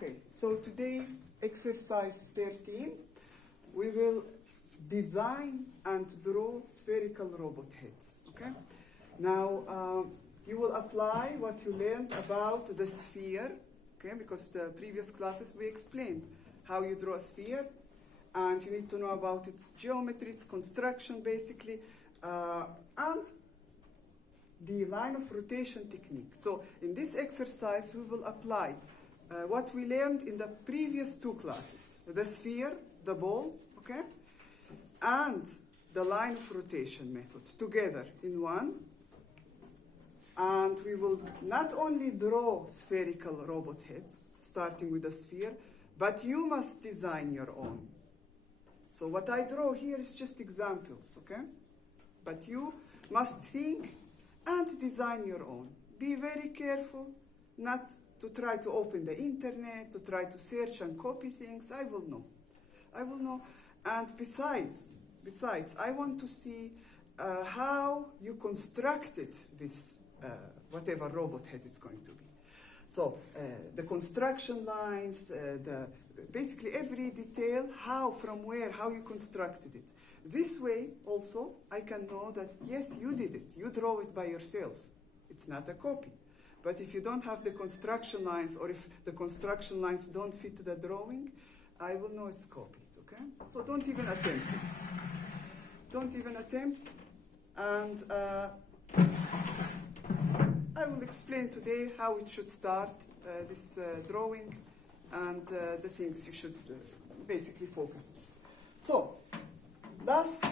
Okay, so today, exercise 13, we will design and draw spherical robot heads, okay? Now, you will apply what you learned about the sphere, okay? Because the previous classes we explained how you draw a sphere, and you need to know about its geometry, its construction, basically, and the line of rotation technique. So in this exercise, we will apply what we learned in the previous two classes, the sphere, the ball, okay, and the line of rotation method together in one. And we will not only draw spherical robot heads, starting with the sphere, but you must design your own. So what I draw here is just examples, okay? But you must think and design your own. Be very careful not to try to open the internet, to try to search and copy things. I will know. And besides, I want to see how you constructed this, whatever robot head it's going to be. So the construction lines, basically every detail, from where, how you constructed it. This way, also, I can know that, yes, you did it. You draw it by yourself. It's not a copy. But if you don't have the construction lines, or if the construction lines don't fit the drawing, I will know it's copied, okay? So don't even attempt it. Don't even attempt. And I will explain today how it should start, this drawing, and the things you should basically focus on. So, last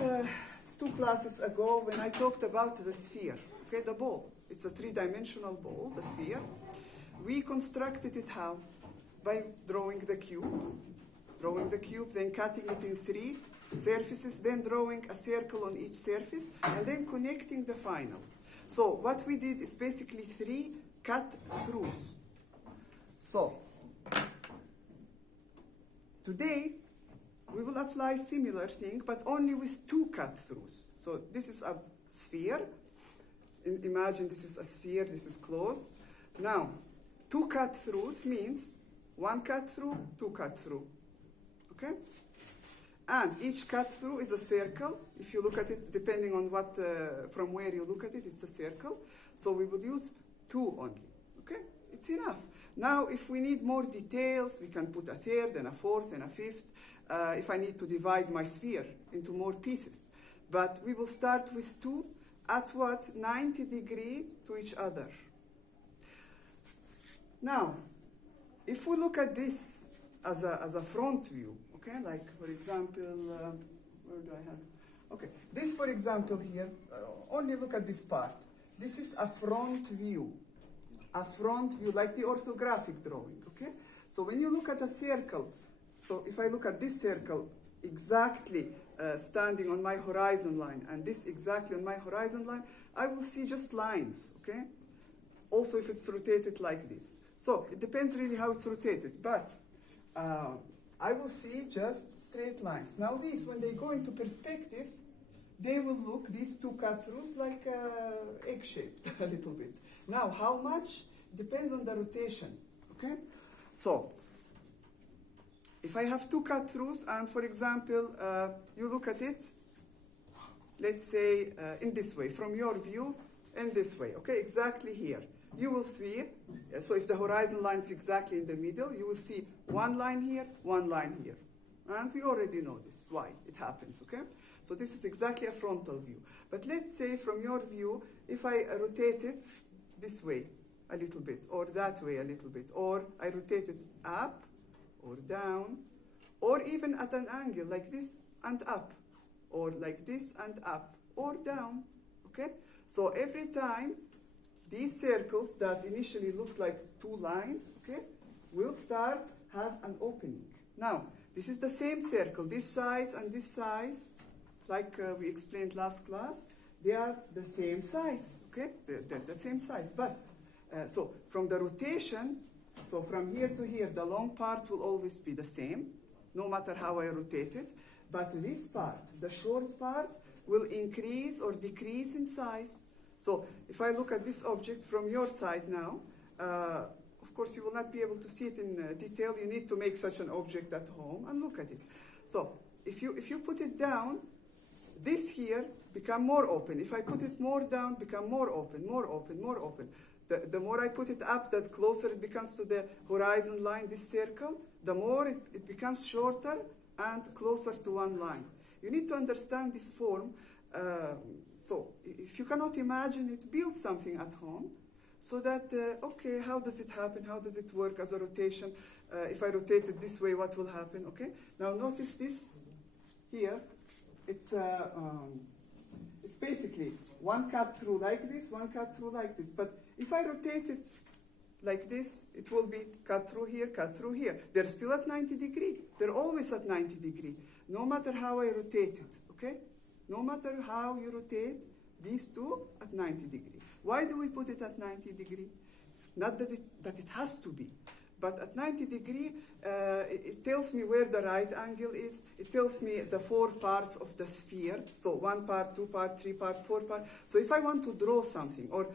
two classes ago, when I talked about the sphere, okay, the ball, it's a three-dimensional ball, the sphere, we constructed it how? By drawing the cube, then cutting it in three surfaces, then drawing a circle on each surface, and then connecting the final. So what we did is basically three cut-throughs. So today, we will apply similar thing, but only with two cut-throughs. So this is a sphere. Imagine this is a sphere, this is closed. Now, two cut-throughs means one cut-through, two cut-through. Okay? And each cut-through is a circle. If you look at it, depending on what, from where you look at it, it's a circle. So we would use two only. Okay? It's enough. Now, if we need more details, we can put a third and a fourth and a fifth. If I need to divide my sphere into more pieces. But we will start with two at what? 90 degrees to each other. Now, if we look at this as a front view, okay, like for example, where do I have? Okay, this for example here, only look at this part. This is a front view. A front view, like the orthographic drawing, okay? So when you look at a circle, so if I look at this circle exactly standing on my horizon line, and this exactly on my horizon line, I will see just lines, okay? Also if it's rotated like this. So it depends really how it's rotated, but I will see just straight lines. Now these, when they go into perspective, they will look, these two cut-throughs, like egg-shaped a little bit. Now, how much? Depends on the rotation, okay? So, if I have two cut-throughs, and for example, you look at it, let's say in this way, from your view, in this way, okay, exactly here. You will see, so if the horizon line is exactly in the middle, you will see one line here, one line here. And we already know this, why it happens, okay? So this is exactly a frontal view. But let's say from your view, if I rotate it this way a little bit, or that way a little bit, or I rotate it up, or down, or even at an angle like this and up, or like this and up, or down, okay? So every time, these circles that initially looked like two lines, okay, will have an opening. Now, this is the same circle, this size and this size, like we explained last class, they are the same size, okay? They're the same size, but, so from the rotation, so from here to here, the long part will always be the same, no matter how I rotate it. But this part, the short part, will increase or decrease in size. So if I look at this object from your side now, of course, you will not be able to see it in detail. You need to make such an object at home and look at it. So if you put it down, this here become more open. If I put it more down, become more open, more open, more open. The more I put it up, the closer it becomes to the horizon line, this circle, the more it becomes shorter and closer to one line. You need to understand this form. So if you cannot imagine it, build something at home so that, okay, how does it happen? How does it work as a rotation? If I rotate it this way, what will happen? Okay. Now notice this here. It's basically one cut through like this, one cut through like this. But if I rotate it like this, it will be cut through here, cut through here. They're still at 90 degrees. They're always at 90 degrees, no matter how I rotate it, okay? No matter how you rotate these two at 90 degrees. Why do we put it at 90 degrees? Not that it has to be, but at 90 degrees, it tells me where the right angle is. It tells me the 4 parts of the sphere. So 1 part, 2 part, 3 part, 4 part. So if I want to draw something or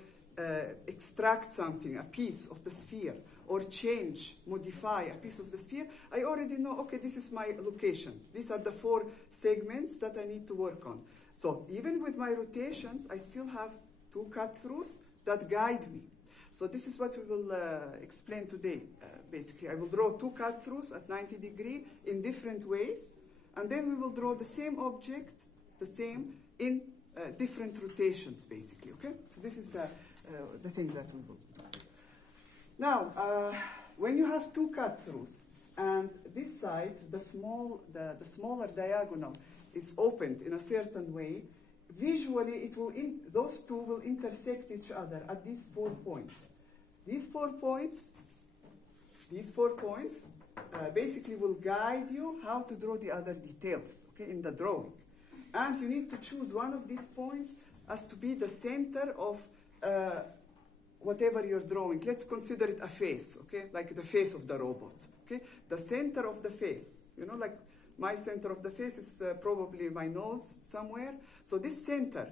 extract something, a piece of the sphere, or change, modify a piece of the sphere, I already know, okay, this is my location. These are the 4 segments that I need to work on. So even with my rotations, I still have 2 cut-throughs that guide me. So this is what we will explain today, basically. I will draw 2 cut-throughs at 90 degrees in different ways, and then we will draw the same object, the same, in different rotations, basically, okay? So this is the thing that we will do. Now, when you have 2 cut-throughs, and this side, the smaller diagonal, is opened in a certain way, visually, those two will intersect each other at these 4 points. These 4 points basically will guide you how to draw the other details, okay, in the drawing. And you need to choose one of these points as to be the center of whatever you're drawing. Let's consider it a face, okay, like the face of the robot, okay? The center of the face, you know, like my center of the face is probably my nose somewhere. So this center,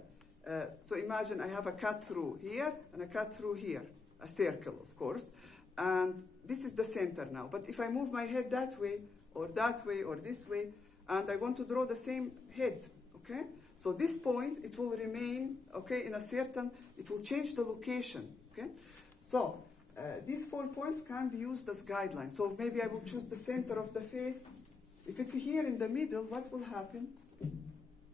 so imagine I have a cut through here and a cut through here, a circle, of course. And this is the center now. But if I move my head that way or this way, and I want to draw the same head, okay? So this point, it will remain, okay, in a certain, it will change the location, okay? So these 4 points can be used as guidelines. So maybe I will choose the center of the face. If it's here in the middle, what will happen?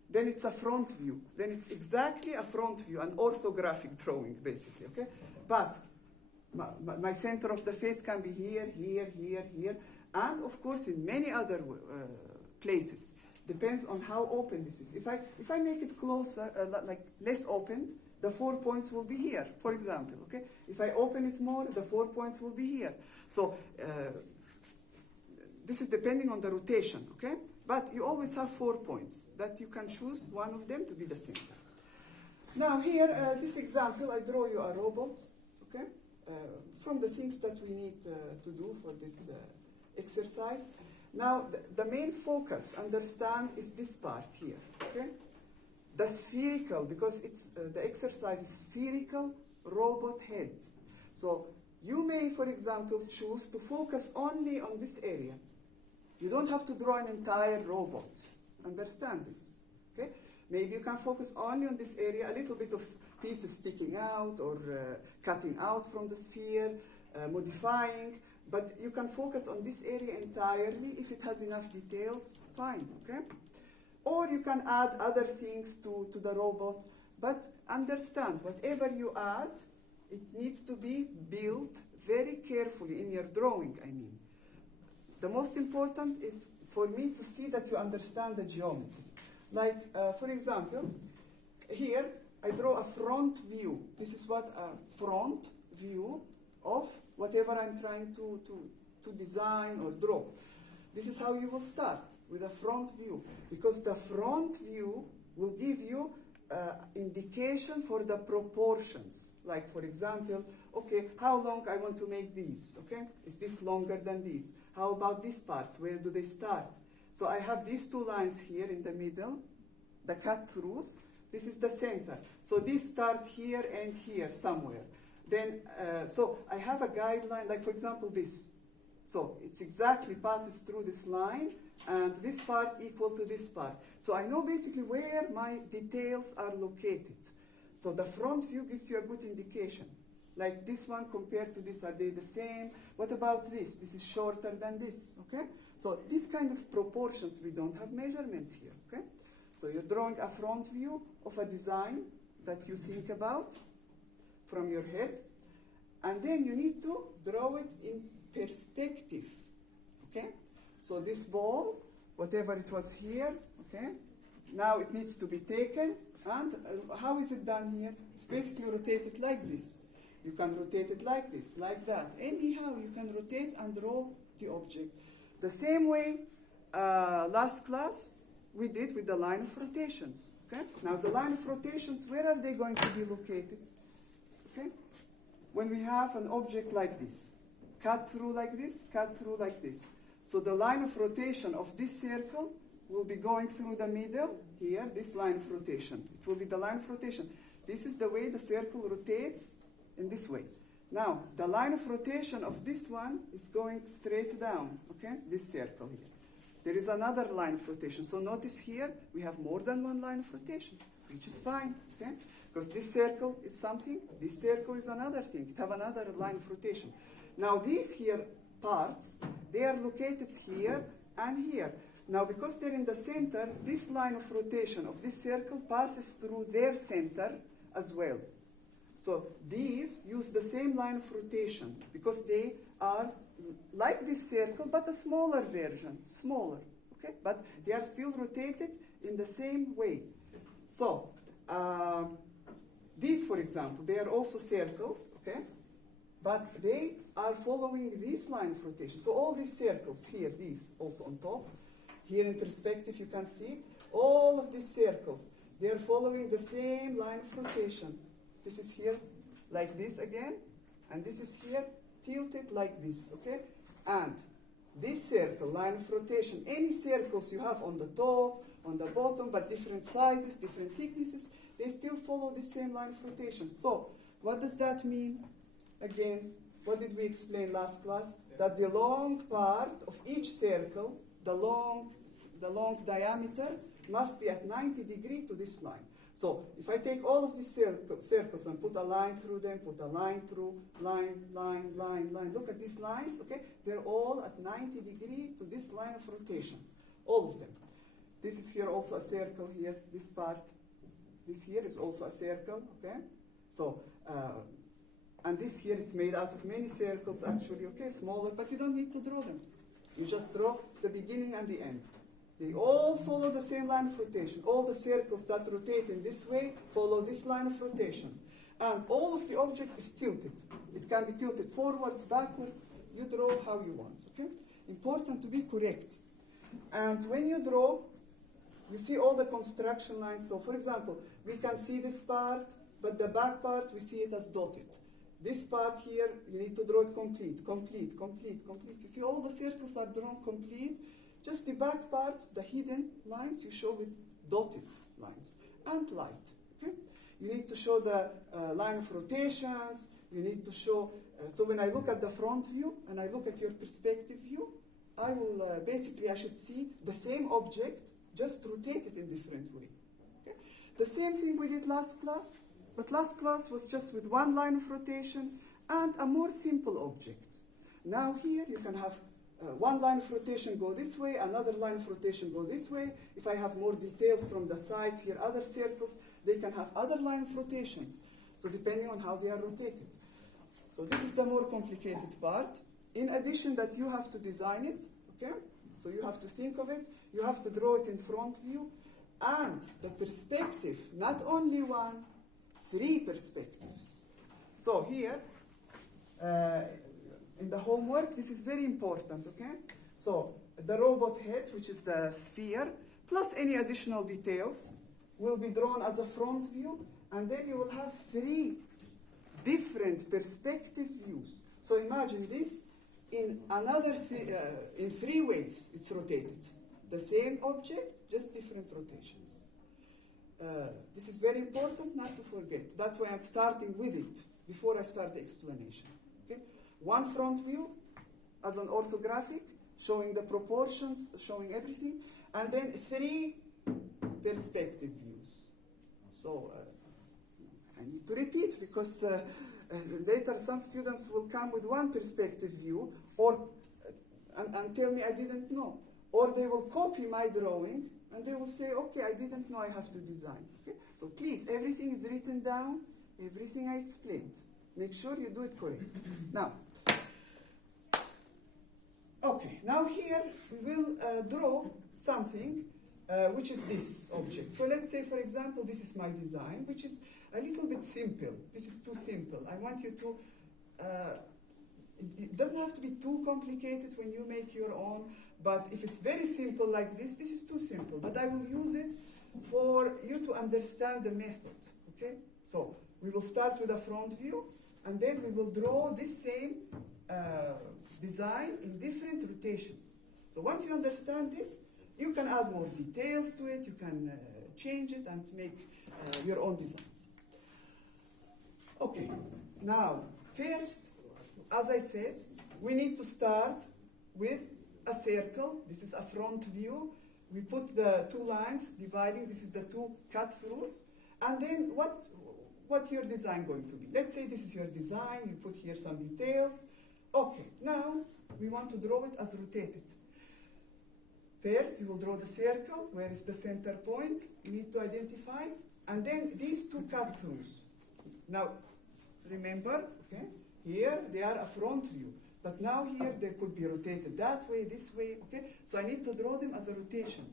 Then it's a front view. Then it's exactly a front view, an orthographic drawing, basically, okay? But my center of the face can be here, here, here, here, and of course in many other places. Depends on how open this is. If I make it closer, like less opened, the 4 points will be here, for example, okay? If I open it more, the 4 points will be here. So this is depending on the rotation, okay? But you always have 4 points that you can choose one of them to be the center. Now here, this example, I draw you a robot, okay? From the things that we need to do for this exercise. Now, the main focus, understand, is this part here, okay? The spherical, because it's the exercise is spherical robot head. So you may, for example, choose to focus only on this area. You don't have to draw an entire robot. Understand this, okay? Maybe you can focus only on this area, a little bit of pieces sticking out or cutting out from the sphere, modifying. But you can focus on this area entirely. If it has enough details, fine, okay? Or you can add other things to the robot. But understand, whatever you add, it needs to be built very carefully in your drawing, I mean. The most important is for me to see that you understand the geometry. Like, for example, here I draw a front view. This is what a front view of whatever I'm trying to design or draw. This is how you will start, with a front view, because the front view will give you indication for the proportions. Like, for example, okay, how long I want to make these, okay? Is this longer than this? How about these parts? Where do they start? So I have these 2 lines here in the middle, the cut-throughs. This is the center. So these start here and here somewhere. then, so I have a guideline, like for example this. So it's exactly passes through this line, and this part equal to this part. So I know basically where my details are located. So the front view gives you a good indication. Like this one compared to this, are they the same? What about this? This is shorter than this, okay? So these kind of proportions, we don't have measurements here, okay? So you're drawing a front view of a design that you think about from your head, and then you need to draw it in perspective, okay? So this ball, whatever it was here, okay? Now it needs to be taken, and how is it done here? It's basically rotated like this. You can rotate it like this, like that. Anyhow, you can rotate and draw the object. The same way last class we did with the line of rotations, okay? Now the line of rotations, where are they going to be located? Okay? When we have an object like this, cut through like this, cut through like this. So the line of rotation of this circle will be going through the middle here, this line of rotation. It will be the line of rotation. This is the way the circle rotates in this way. Now, the line of rotation of this one is going straight down, okay? This circle here. There is another line of rotation. So notice here, we have more than one line of rotation, which is fine, okay? Because this circle is something, this circle is another thing. It have another line of rotation. Now, these here parts, they are located here and here. Now, because they're in the center, this line of rotation of this circle passes through their center as well. So these use the same line of rotation because they are like this circle, but a smaller version, smaller, okay? But they are still rotated in the same way. So these, for example, they are also circles, okay? But they are following this line of rotation. So all these circles here, these also on top, here in perspective you can see, all of these circles, they are following the same line of rotation. This is here like this again, and this is here tilted like this, okay? And this circle, line of rotation, any circles you have on the top, on the bottom, but different sizes, different thicknesses, they still follow the same line of rotation. So what does that mean? Again, what did we explain last class? That the long part of each circle, the long diameter, must be at 90 degrees to this line. So if I take all of these circles and put a line through them, put a line through, line, look at these lines, okay? They're all at 90 degrees to this line of rotation, all of them. This is here also a circle here, this part. This here is also a circle, okay? So, and this here, it's made out of many circles actually, okay? Smaller, but you don't need to draw them. You just draw the beginning and the end. They all follow the same line of rotation. All the circles that rotate in this way follow this line of rotation. And all of the object is tilted. It can be tilted forwards, backwards. You draw how you want, okay? Important to be correct. And when you draw, you see all the construction lines. So for example, we can see this part, but the back part, we see it as dotted. This part here, you need to draw it complete. You see all the circles are drawn complete. Just the back parts, the hidden lines, you show with dotted lines and light. Okay? You need to show the line of rotations. You need to show, so when I look at the front view and I look at your perspective view, I will basically, I should see the same object, just rotated in different way. Okay? The same thing we did last class, but last class was just with one line of rotation and a more simple object. Now here you can have one line of rotation go this way, another line of rotation go this way. If I have more details from the sides here, other circles, they can have other line of rotations. So depending on how they are rotated. So this is the more complicated part. In addition that you have to design it, okay? So you have to think of it, you have to draw it in front view, and the perspective, not only one, 3 perspectives. So here, in the homework, this is very important, okay? So the robot head, which is the sphere, plus any additional details, will be drawn as a front view, and then you will have 3 different perspective views. So imagine this in in 3 ways it's rotated. The same object, just different rotations. This is very important not to forget. That's why I'm starting with it, before I start the explanation. Okay? One front view as an orthographic, showing the proportions, showing everything, and then 3 perspective views. So I need to repeat because later some students will come with 1 perspective view or and tell me I didn't know. Or they will copy my drawing and they will say, okay, I didn't know I have to design. Okay? So please, everything is written down, everything I explained. Make sure you do it correct. Now, okay, now here we will draw something which is this object. So let's say, for example, this is my design, which is a little bit simple. This is too simple. I want you to, it doesn't have to be too complicated when you make your own, but if it's very simple like this is too simple. But I will use it for you to understand the method, okay? So we will start with a front view, and then we will draw this same design in different rotations. So once you understand this, you can add more details to it, you can change it and make your own designs. Okay, now, first, as I said, we need to start with a circle. This is a front view. We put the 2 lines dividing. This is the 2 cut-throughs. And then what your design going to be? Let's say this is your design. You put here some details. Okay, now we want to draw it as rotated. First, you will draw the circle. Where is the center point? You need to identify. And then these 2 cut-throughs. Now, remember, okay, here they are a front view. But now here they could be rotated that way, this way, okay? So I need to draw them as a rotation.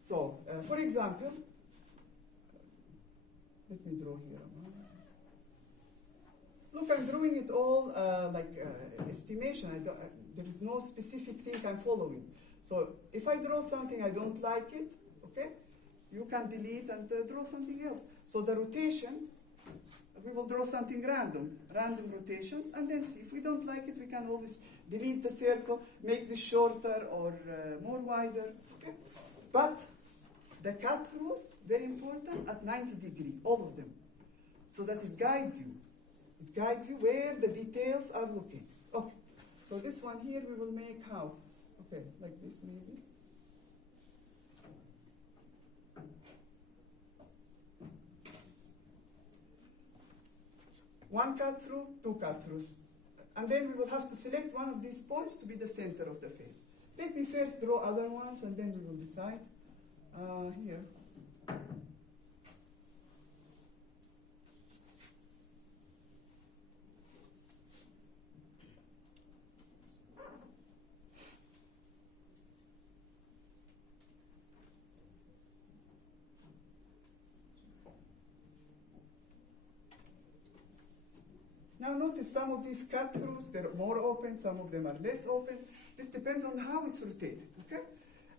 So, for example, let me draw here. Look, I'm drawing it all estimation. There is no specific thing I'm following. So if I draw something I don't like it, okay, you can delete and draw something else. So the rotation, we will draw something random rotations, and then see. If we don't like it, we can always delete the circle, make this shorter or more wider. Okay? But the cut-throughs, very important, at 90 degrees, all of them, so that it guides you. It guides you where the details are located. Okay, so this one here we will make how? Okay, like this maybe. One cut-through, 2 cut-throughs. And then we will have to select one of these points to be the center of the face. Let me first draw other ones, and then we will decide. Here. Now notice some of these cut-throughs, they're more open, some of them are less open. This depends on how it's rotated, okay?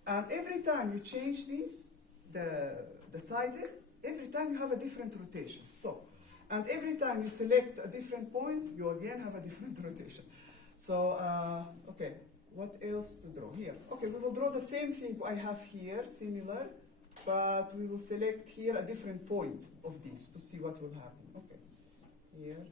And every time you change these, the sizes, every time you have a different rotation. So, and every time you select a different point, you again have a different rotation. So, okay, what else to draw here? Okay, we will draw the same thing I have here, similar, but we will select here a different point of this to see what will happen. Okay, here.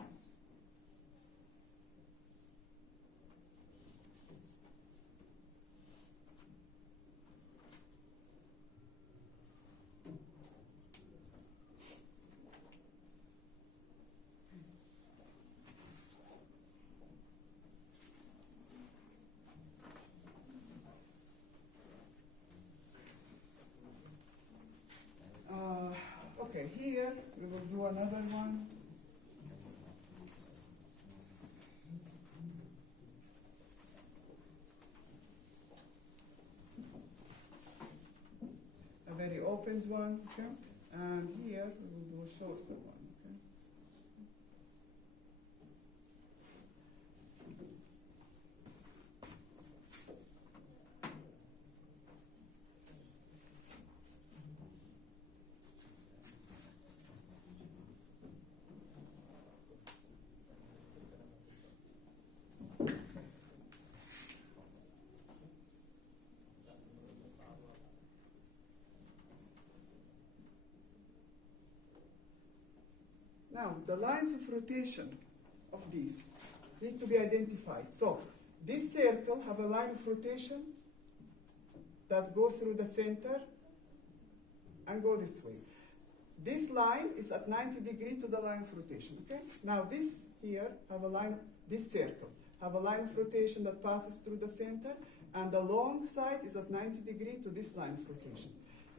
Okay, here we will do another one. A very opened one, okay? And here we will do a shorter one, okay? the lines of rotation of these need to be identified. So this circle have a line of rotation that go through the center and go this way. This line is at 90 degrees to the line of rotation, okay? Now this here have a line, this circle have a line of rotation that passes through the center, and the long side is at 90 degrees to this line of rotation.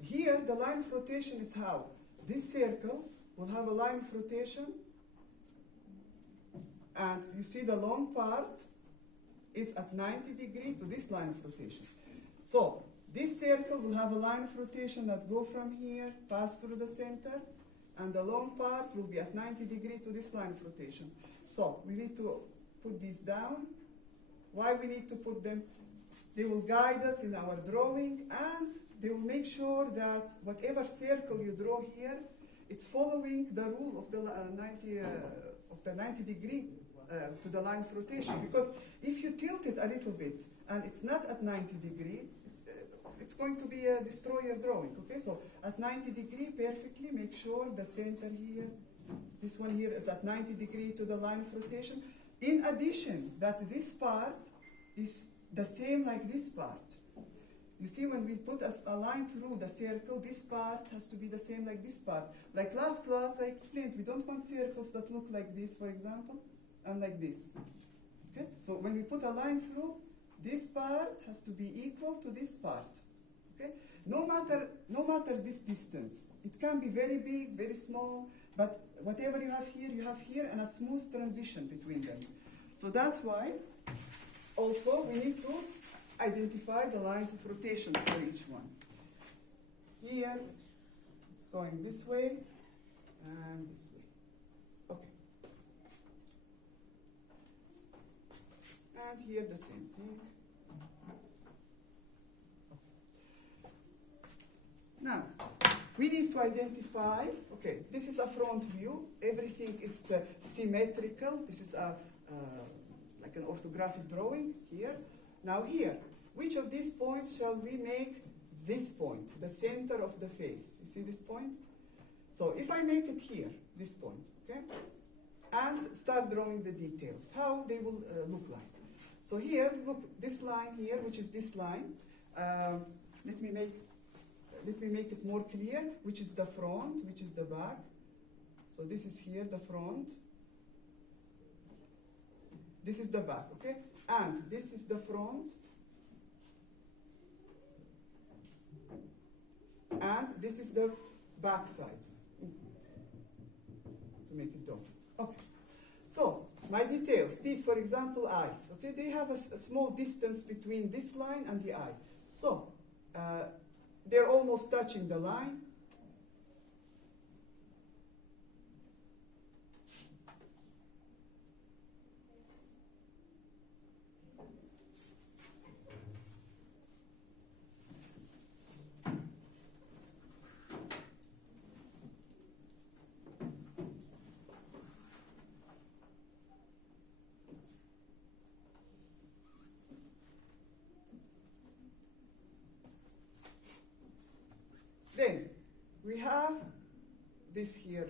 Here, the line of rotation is how? This circle will have a line of rotation, and you see the long part is at 90 degrees to this line of rotation. So this circle will have a line of rotation that go from here, pass through the center, and the long part will be at 90 degrees to this line of rotation. So we need to put these down. Why we need to put them? They will guide us in our drawing, and they will make sure that whatever circle you draw here, it's following the rule of the 90 degree to the line of rotation. Because if you tilt it a little bit and it's not at 90 degree, it's going to be a destroy your drawing. Okay, so at 90 degree, perfectly make sure the center here, this one here is at 90 degree to the line of rotation. In addition, that this part is the same like this part. You see, when we put a line through the circle, this part has to be the same like this part. Like last class I explained, we don't want circles that look like this, for example, and like this. Okay? So when we put a line through, this part has to be equal to this part. Okay? No matter this distance. It can be very big, very small, but whatever you have here, and a smooth transition between them. So that's why also we need to identify the lines of rotations for each one. Here, it's going this way and this way. Okay. And here the same thing. Now, we need to identify, okay, this is a front view. Everything is symmetrical. This is like an orthographic drawing here. Now here, which of these points shall we make this point, the center of the face? You see this point? So if I make it here, this point, okay, and start drawing the details, how they will look like. So here, look, this line here, which is this line, let me make it more clear, which is the front, which is the back. So this is here, the front. This is the back, okay? And this is the front. And this is the back side. To make it dotted. Okay. So, my details. These, for example, eyes. Okay, they have a small distance between this line and the eye. So, they're almost touching the line. Then we have this here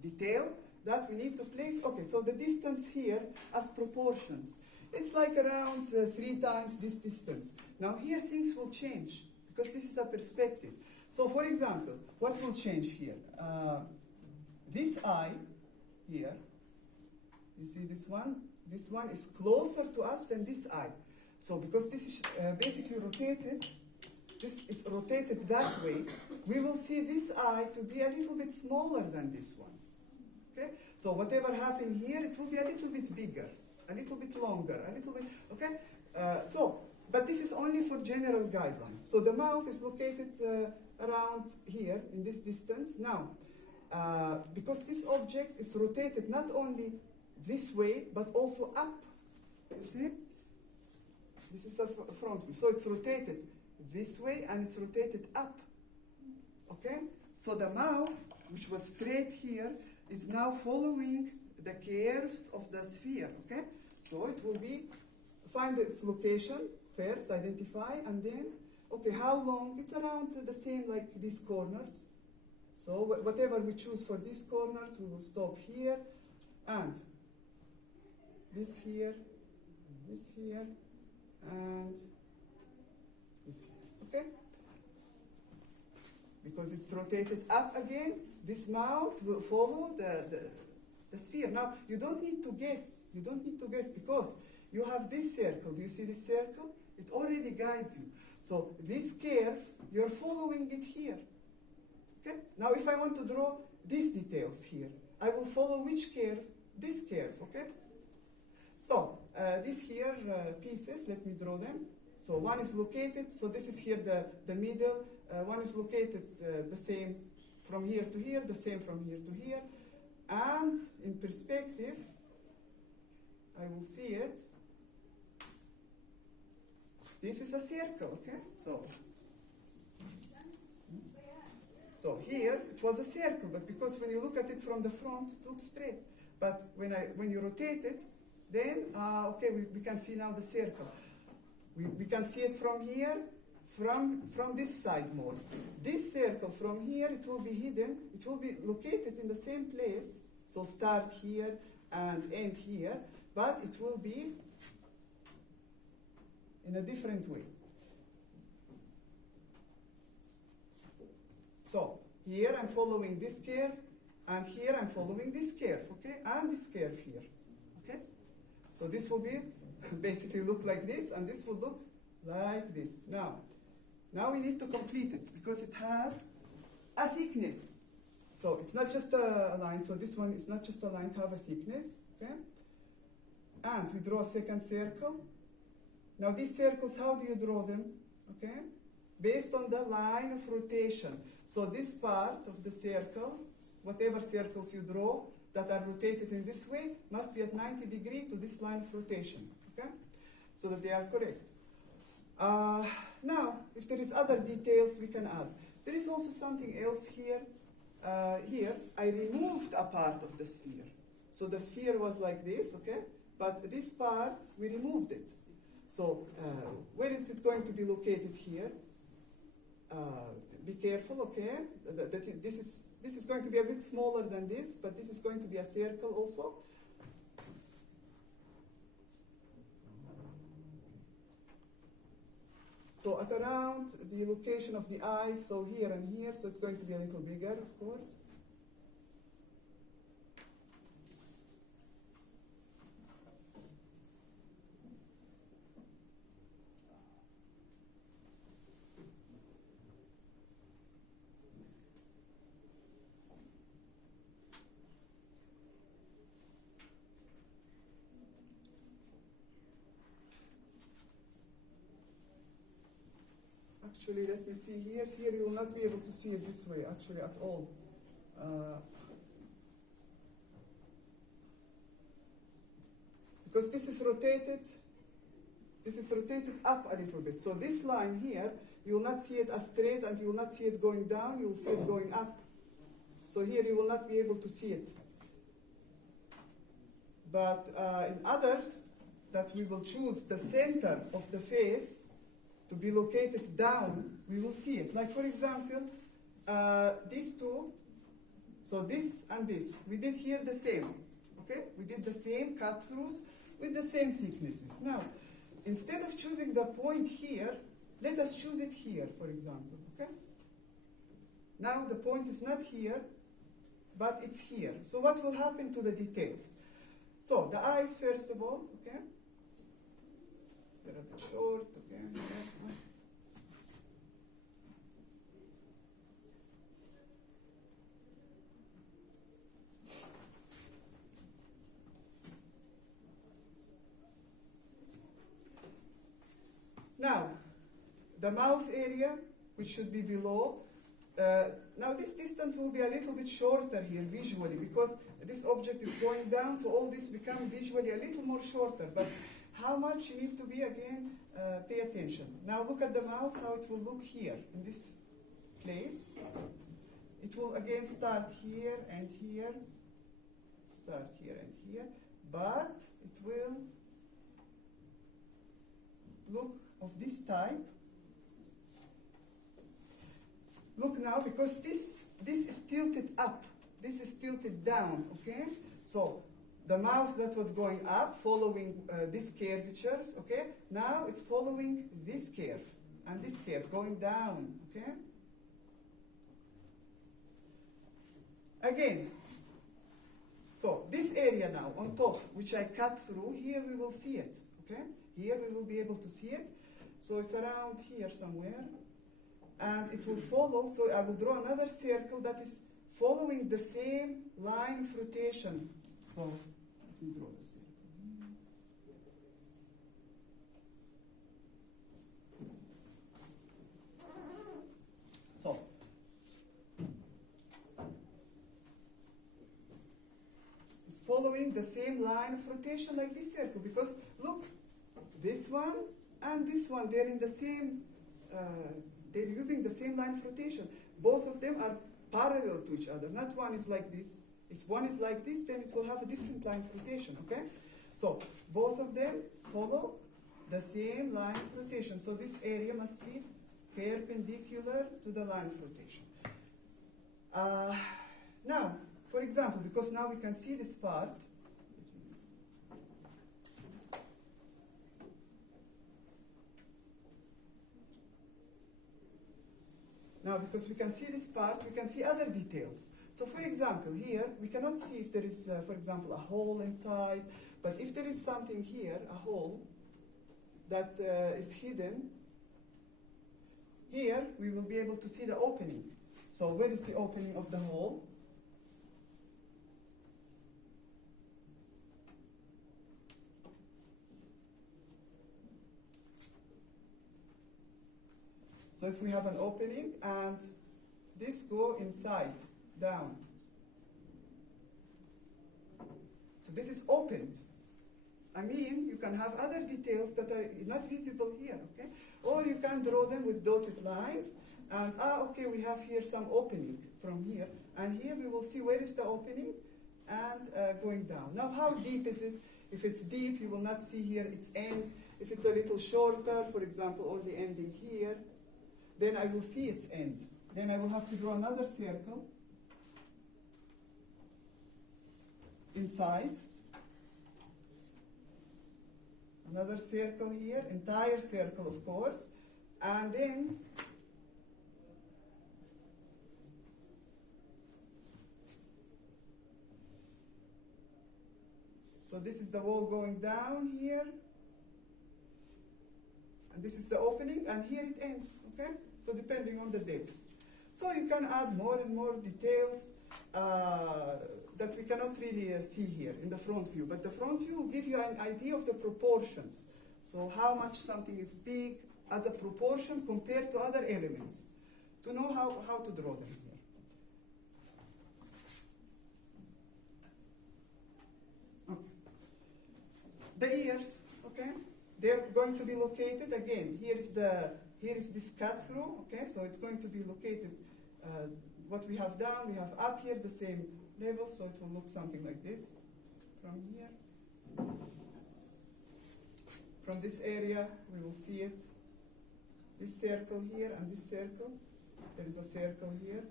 detail that we need to place. Okay, so the distance here as proportions. It's like around 3 times this distance. Now here things will change because this is a perspective. So for example, what will change here? This eye here, you see this one? This one is closer to us than this eye. So because this is basically rotated, this is rotated that way, we will see this eye to be a little bit smaller than this one. Okay? So whatever happened here, it will be a little bit bigger, a little bit longer, a little bit, okay? But this is only for general guidelines. So the mouth is located around here in this distance. Now, because this object is rotated not only this way, but also up, you see? This is a front view. So it's rotated this way and it's rotated up. Okay? So the mouth, which was straight here, is now following the curves of the sphere. Okay? So it will be, find its location first, identify, and then, okay, how long? It's around the same like these corners. So whatever we choose for these corners, we will stop here, and this here, and this here, and this here, okay? Because it's rotated up again, this mouth will follow the sphere. Now, you don't need to guess. You don't need to guess because you have this circle. Do you see this circle? It already guides you. So this curve, you're following it here. Okay? Now, if I want to draw these details here, I will follow which curve? This curve, okay? So, these here pieces, let me draw them. So one is located, so this is here the middle. One is located the same from here to here, the same from here to here. And in perspective, I will see it. This is a circle, okay? So here it was a circle, but because when you look at it from the front, it looks straight. But when you rotate it, then okay, we can see now the circle. We can see it from here, from this side more. This circle from here, it will be hidden. It will be located in the same place. So start here and end here, but it will be in a different way. So here I'm following this curve, and here I'm following this curve, okay? And this curve here, okay? So this will be basically look like this, and this will look like this. Now we need to complete it because it has a thickness. So it's not just a line. So this one is not just a line to have a thickness, okay? And we draw a second circle. Now these circles, how do you draw them? Okay? Based on the line of rotation. So this part of the circle, whatever circles you draw that are rotated in this way, must be at 90 degrees to this line of rotation, okay? So that they are correct. Now, if there is other details we can add. There is also something else here. Here, I removed a part of the sphere. So the sphere was like this, okay? But this part, we removed it. So where is it going to be located here? Be careful, okay? This is going to be a bit smaller than this, but this is going to be a circle also. So at around the location of the eyes, so here and here, so it's going to be a little bigger, of course. Actually, let me see here. Here you will not be able to see it this way, actually, at all. Because this is rotated up a little bit. So this line here, you will not see it as straight, and you will not see it going down, you will see it going up. So here you will not be able to see it. But in others, that we will choose the center of the face to be located down, we will see it. Like for example, these two, so this and this, we did here the same, okay? We did the same cut-throughs with the same thicknesses. Now, instead of choosing the point here, let us choose it here, for example, okay? Now the point is not here, but it's here. So what will happen to the details? So the eyes, first of all, okay? They're a bit short, okay? Now, the mouth area, which should be below, now this distance will be a little bit shorter here visually because this object is going down, so all this becomes visually a little more shorter. But how much you need to be, again, pay attention. Now look at the mouth, how it will look here in this place. It will again start here and here, start here and here, but it will look of this type. Look now, because this this is tilted up, this is tilted down, okay? So the mouth that was going up, following these curvatures, okay? Now it's following this curve and this curve, going down, okay? Again, so this area now on top, which I cut through, here we will see it, okay? Here we will be able to see it. So it's around here somewhere. And it will follow, so I will draw another circle that is following the same line of rotation. So let me draw the circle. So it's following the same line of rotation like this circle, because look, this one and this one, they're in the same, they're using the same line of rotation. Both of them are parallel to each other. Not one is like this. If one is like this, then it will have a different line of rotation, okay? So both of them follow the same line of rotation. So this area must be perpendicular to the line of rotation. Now, for example, because now we can see this part, now, because we can see this part, we can see other details. So, for example, here, we cannot see if there is, for example, a hole inside, but if there is something here, a hole, that is hidden, here, we will be able to see the opening. So, where is the opening of the hole? So if we have an opening and this go inside, down. So this is opened. I mean, you can have other details that are not visible here, okay? Or you can draw them with dotted lines and, okay, we have here some opening from here. And here we will see where is the opening and going down. Now, how deep is it? If it's deep, you will not see here its end. If it's a little shorter, for example, only ending here, then I will see its end. Then I will have to draw another circle inside. Another circle here, entire circle, of course. And then so this is the wall going down here. And this is the opening, and here it ends, okay? So depending on the depth. So you can add more and more details that we cannot really see here in the front view. But the front view will give you an idea of the proportions. So how much something is big as a proportion compared to other elements, to know how to draw them here. Okay. The ears, okay? They're going to be located again. Here is this cut through. Okay, so it's going to be located. What we have down, we have up here the same level, so it will look something like this from here. From this area, we will see it. This circle here and this circle. There is a circle here.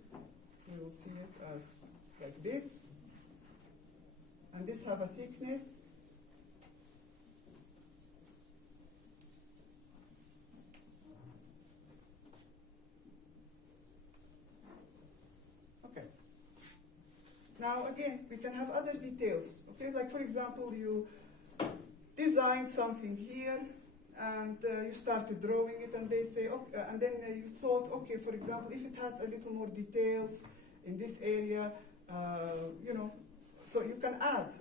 We will see it as like this. And this have a thickness. Now again, we can have other details, okay? Like for example, you design something here, and you started drawing it, and they say, okay, and then you thought, okay, for example, if it has a little more details in this area, you know, so you can add.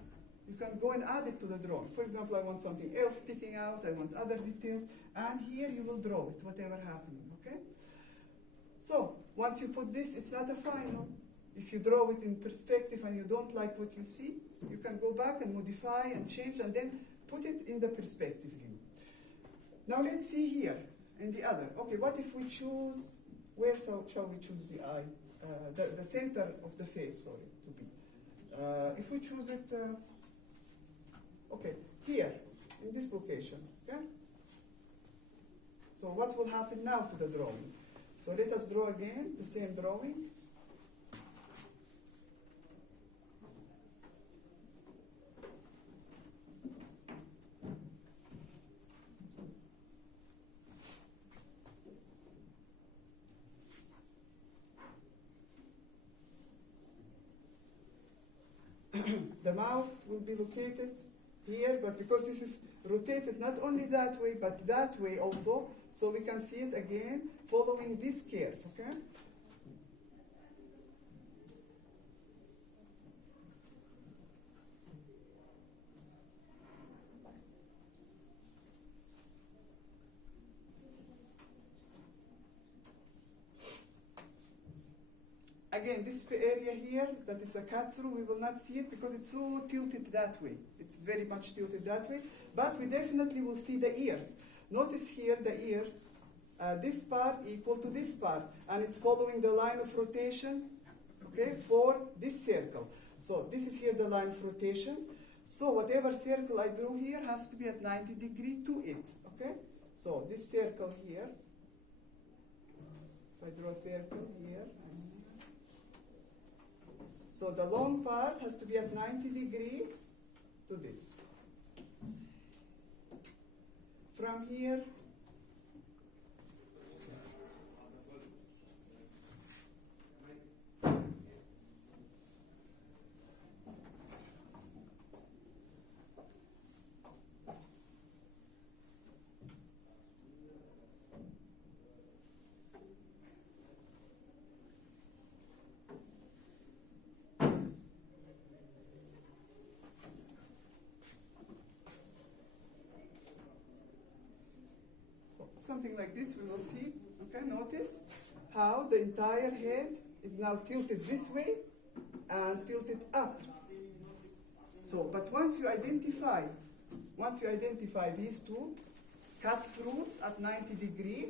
You can go and add it to the drawing. For example, I want something else sticking out, I want other details, and here you will draw it, whatever happening, okay? So, once you put this, it's not a final. If you draw it in perspective and you don't like what you see, you can go back and modify and change and then put it in the perspective view. Now let's see here in the other. Okay, what if we choose, where shall we choose the eye? The center of the face, sorry, to be. If we choose it, okay, here, in this location, okay? So what will happen now to the drawing? So let us draw again the same drawing. mouth will be located here, but because this is rotated not only that way, but that way also, so we can see it again following this curve, okay? Again, this area here, that is a cut through, we will not see it because it's so tilted that way. It's very much tilted that way, but we definitely will see the ears. Notice here the ears, this part equal to this part, and it's following the line of rotation, okay, for this circle. So this is here the line of rotation. So whatever circle I drew here has to be at 90 degrees to it, okay? So this circle here, if I draw a circle here, so the long part has to be at 90 degrees to this. From here, something like this we will see, okay? Notice how the entire head is now tilted this way and tilted up. So, but once you identify these two cut-throughs at 90 degrees,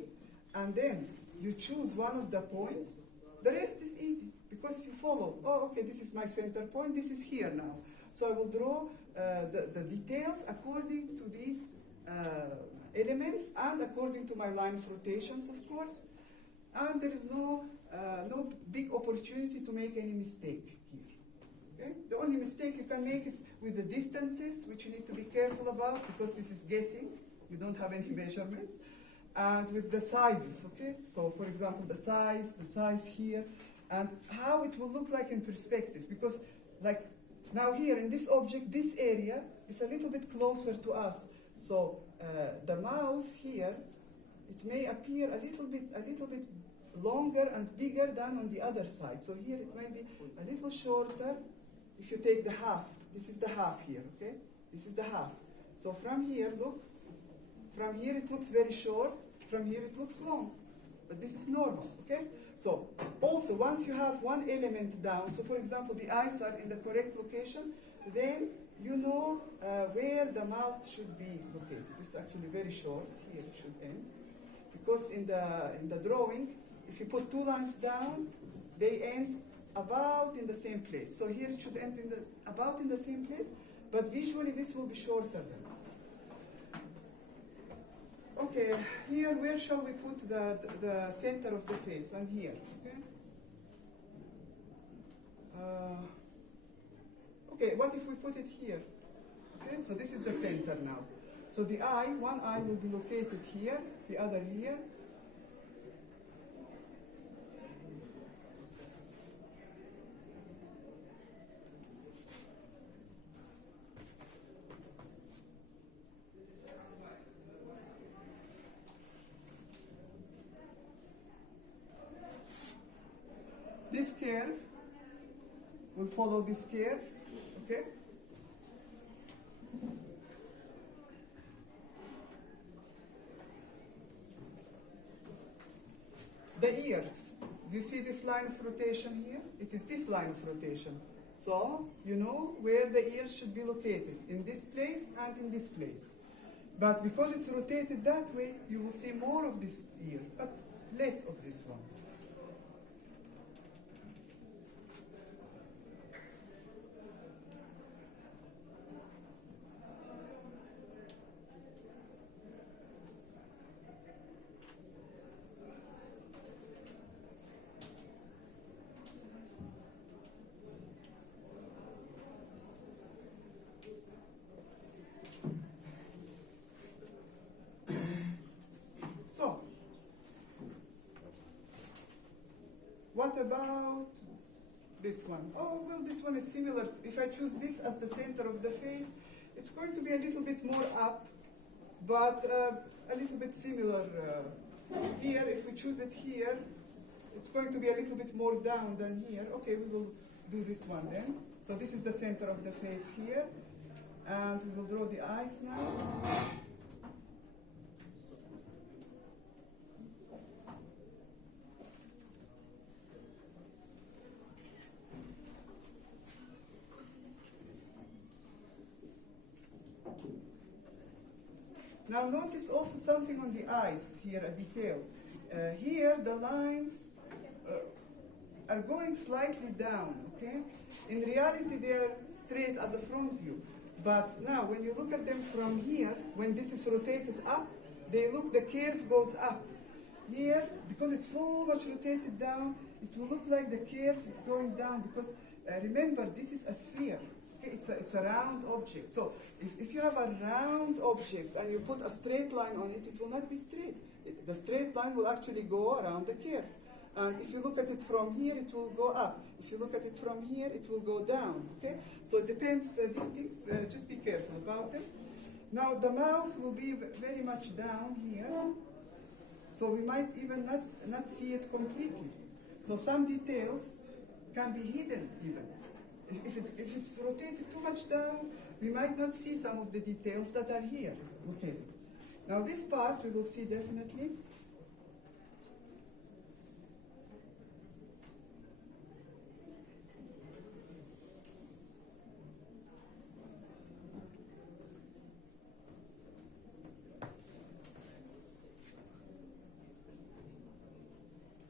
and then you choose one of the points, the rest is easy, because you follow, oh, okay, this is my center point, this is here now. So I will draw the details according to these elements and according to my line of rotations, of course. And there is no big opportunity to make any mistake here. Okay? The only mistake you can make is with the distances, which you need to be careful about because this is guessing. You don't have any measurements. And with the sizes, okay? So for example, the size here, and how it will look like in perspective. Because like now here in this object, this area is a little bit closer to us. So the mouth here, it may appear a little bit longer and bigger than on the other side. So here it may be a little shorter if you take the half. This is the half here, okay? This is the half. So from here, look, from here it looks very short, from here it looks long. But this is normal, okay? So also once you have one element down, so for example the eyes are in the correct location, then you know where the mouth should be located. This is actually very short. Here it should end. Because in the drawing, if you put two lines down, they end about in the same place. So here it should end about in the same place, but visually this will be shorter than this. Okay, here where shall we put the center of the face? On here, okay? Okay, what if we put it here? Okay, so this is the center now. So the eye, one eye will be located here, the other here. This curve will follow this curve, okay? The ears, do you see this line of rotation here? It is this line of rotation. So, you know where the ears should be located, in this place and in this place. But because it's rotated that way, you will see more of this ear, but less of this one. What about this one. Oh, well, this one is similar. If I choose this as the center of the face, it's going to be a little bit more up, but a little bit similar here. If we choose it here, it's going to be a little bit more down than here. Okay, we will do this one then. So this is the center of the face here, and we will draw the eyes now. Now notice also something on the eyes here, a detail. Here the lines are going slightly down, okay? In reality they are straight as a front view. But now when you look at them from here, when this is rotated up, the curve goes up. Here, because it's so much rotated down, it will look like the curve is going down because remember, this is a sphere. It's a round object. So if you have a round object and you put a straight line on it, it will not be straight. The straight line will actually go around the curve. And if you look at it from here, it will go up. If you look at it from here, it will go down. Okay? So it depends, these things, just be careful about them. Now the mouth will be very much down here. So we might even not see it completely. So some details can be hidden even. If it's rotated too much down, we might not see some of the details that are here located. Now this part we will see definitely.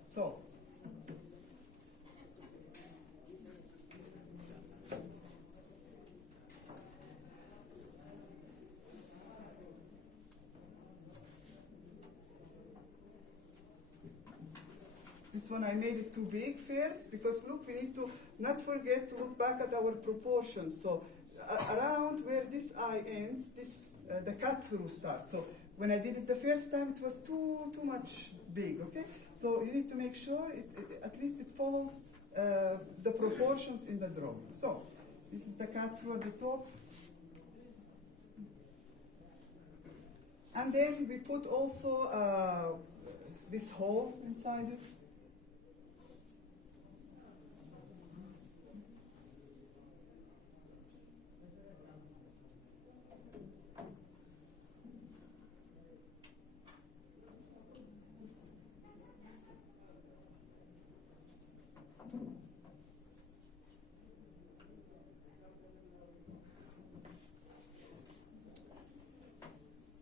So, this one I made it too big first because look, we need to not forget to look back at our proportions. So around where this eye ends, the cut through starts. So when I did it the first time, it was too much big. Okay, so you need to make sure at least it follows the proportions in the drawing. So this is the cut through at the top, and then we put also this hole inside it.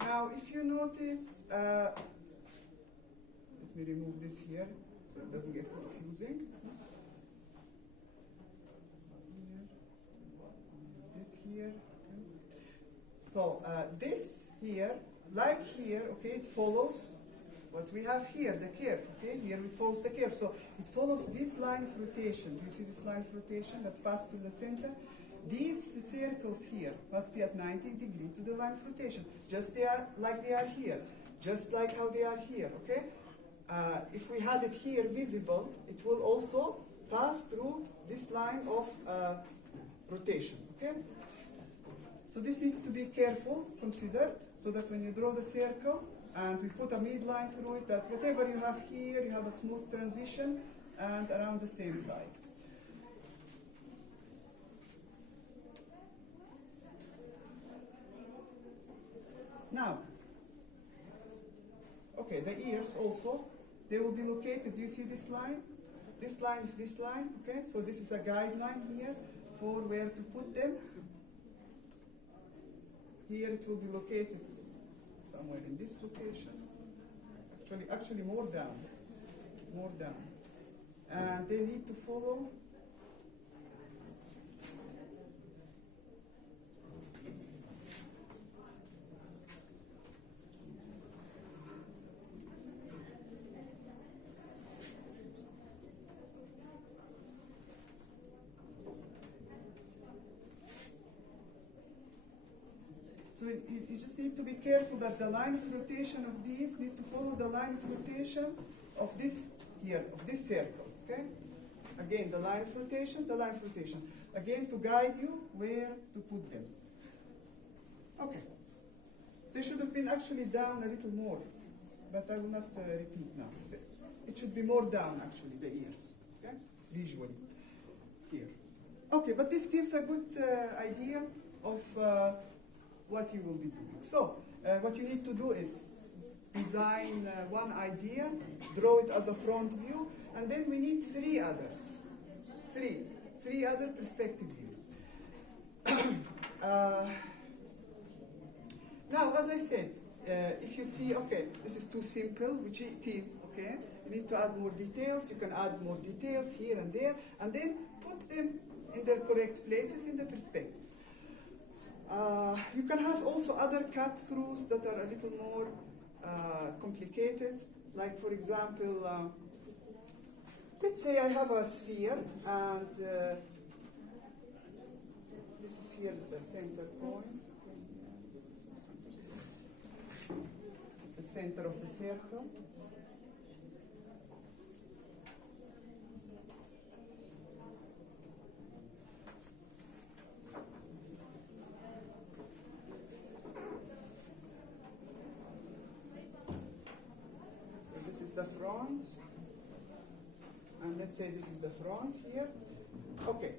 Now, if you notice, let me remove this here so it doesn't get confusing. This here. Okay. So this here, like here, okay, it follows what we have here, the curve. Okay, here it follows the curve. So it follows this line of rotation. Do you see this line of rotation that passed through the center? These circles here must be at 90 degrees to the line of rotation, just like they are here, just like how they are here, okay? If we had it here visible, it will also pass through this line of rotation, okay? So this needs to be careful, considered, so that when you draw the circle and we put a midline through it, that whatever you have here, you have a smooth transition and around the same size. Now, okay, the ears also, they will be located, do you see this line? This line is this line, okay? So this is a guideline here for where to put them. Here it will be located somewhere in this location. Actually more down. And they need to follow . So you just need to be careful that the line of rotation of these need to follow the line of rotation of this here, of this circle, okay? Again, the line of rotation, the line of rotation. Again, to guide you where to put them. Okay. They should have been actually down a little more, but I will not repeat now. It should be more down, actually, the ears, okay? Visually, here. Okay, but this gives a good idea of what you will be doing. So, what you need to do is design one idea, draw it as a front view, and then we need three others. Three other perspective views. Now, as I said, if you see, okay, this is too simple, which it is, okay, you need to add more details, you can add more details here and there, and then put them in their correct places in the perspective. You can have also other cut-throughs that are a little more complicated, like for example, let's say I have a sphere, and this is here the center point. The center of the circle. So this is the front, and let's say this is the front here. Okay.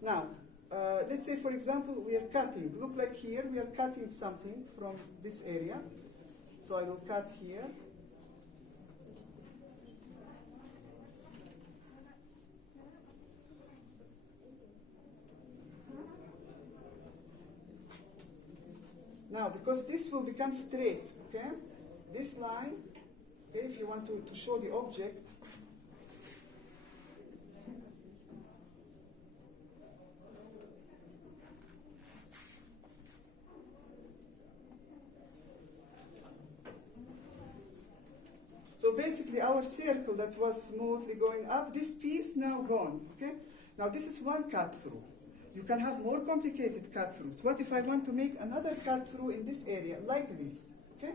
Now, let's say, for example, we are cutting. Look like here, we are cutting something from this area. So I will cut here. Now, because this will become straight, okay? This line, okay, if you want to show the object, so basically our circle that was smoothly going up, this piece now gone, okay? Now this is one cut through. You can have more complicated cut throughs. What if I want to make another cut through in this area, like this, okay?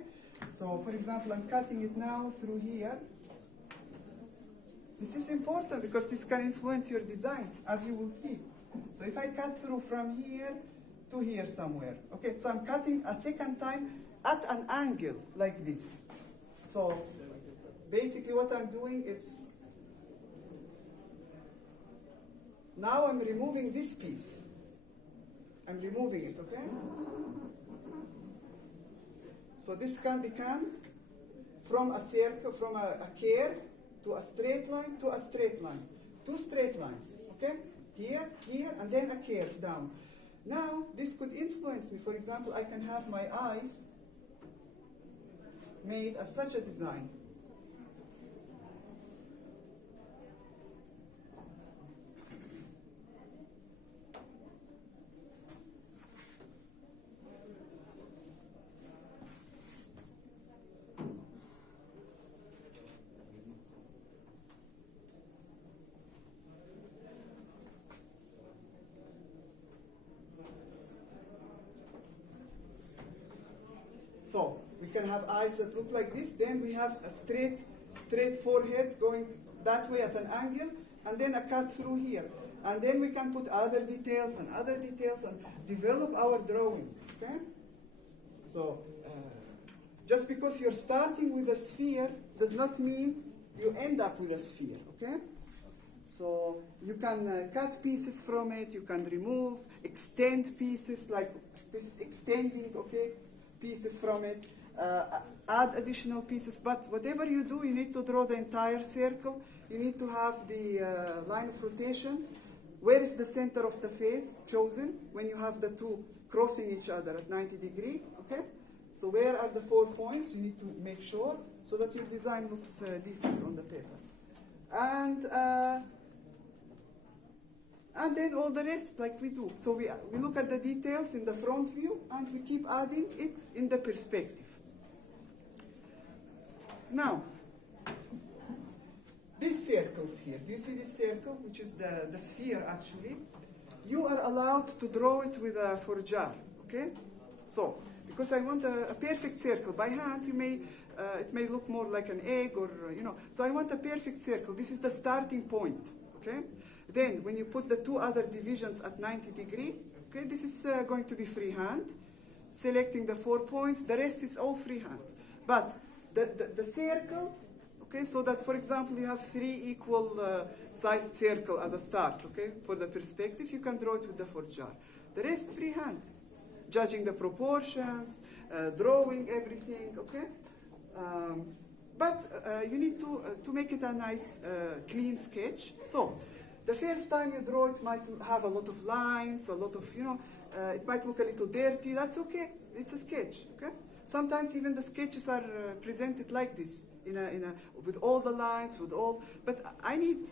So for example, I'm cutting it now through here. This is important because this can influence your design, as you will see. So if I cut through from here to here somewhere, okay? So I'm cutting a second time at an angle like this. So basically what I'm doing is, now I'm removing this piece. I'm removing it, okay? So this can become from a circle, from a curve to a straight line to a straight line. Two straight lines, okay? Here, here, and then a curve down. Now, this could influence me. For example, I can have my eyes made as such a design. So we can have eyes that look like this, then we have a straight forehead going that way at an angle, and then a cut through here. And then we can put other details and develop our drawing, okay? So just because you're starting with a sphere does not mean you end up with a sphere, okay? So you can cut pieces from it, you can remove, extend pieces, like this is extending, okay? Pieces from it, add additional pieces, but whatever you do, you need to draw the entire circle. You need to have the line of rotations. Where is the center of the face chosen when you have the two crossing each other at 90 degrees, okay? So where are the 4 points? You need to make sure so that your design looks decent on the paper. And then all the rest, like we do. So we look at the details in the front view, and we keep adding it in the perspective. Now, these circles here, do you see this circle, which is the sphere actually? You are allowed to draw it with a forjar, okay? So, because I want a perfect circle, by hand you may it may look more like an egg or, So I want a perfect circle. This is the starting point, okay? Then when you put the two other divisions at 90 degrees, okay, this is going to be freehand. Selecting the 4 points, the rest is all freehand. But the circle, okay, so that, for example, you have 3 equal sized circle as a start, okay? For the perspective, you can draw it with the 4 jar. The rest freehand. Judging the proportions, drawing everything, okay? But you need to make it a nice, clean sketch. So, the first time you draw it might have a lot of lines, a lot of, it might look a little dirty. That's okay. It's a sketch, okay? Sometimes even the sketches are presented like this, with all the lines, with all. But I need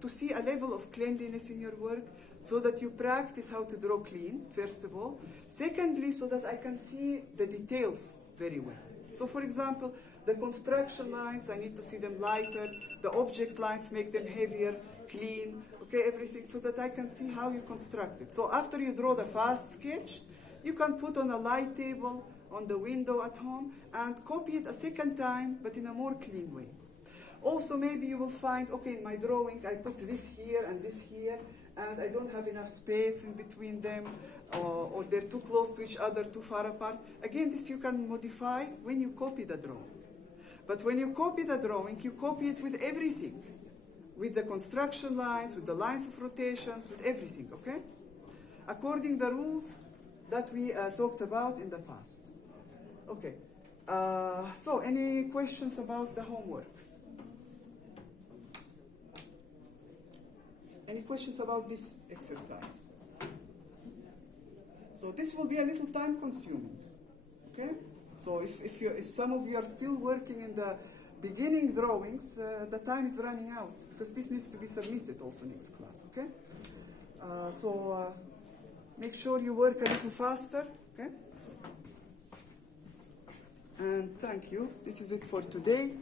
to see a level of cleanliness in your work so that you practice how to draw clean, first of all. Secondly, so that I can see the details very well. So, for example, the construction lines, I need to see them lighter. The object lines, make them heavier, clean, okay, everything, so that I can see how you construct it. So after you draw the fast sketch, you can put on a light table on the window at home and copy it a second time, but in a more clean way. Also, maybe you will find, okay, in my drawing, I put this here, and I don't have enough space in between them, or they're too close to each other, too far apart. Again, this you can modify when you copy the drawing. But when you copy the drawing, you copy it with everything. With the construction lines, with the lines of rotations, with everything, okay? According to the rules that we talked about in the past. Okay, so any questions about the homework? Any questions about this exercise? So this will be a little time consuming, okay? So if some of you are still working in the beginning drawings, the time is running out because this needs to be submitted also next class, okay? So make sure you work a little faster, okay? And thank you. This is it for today.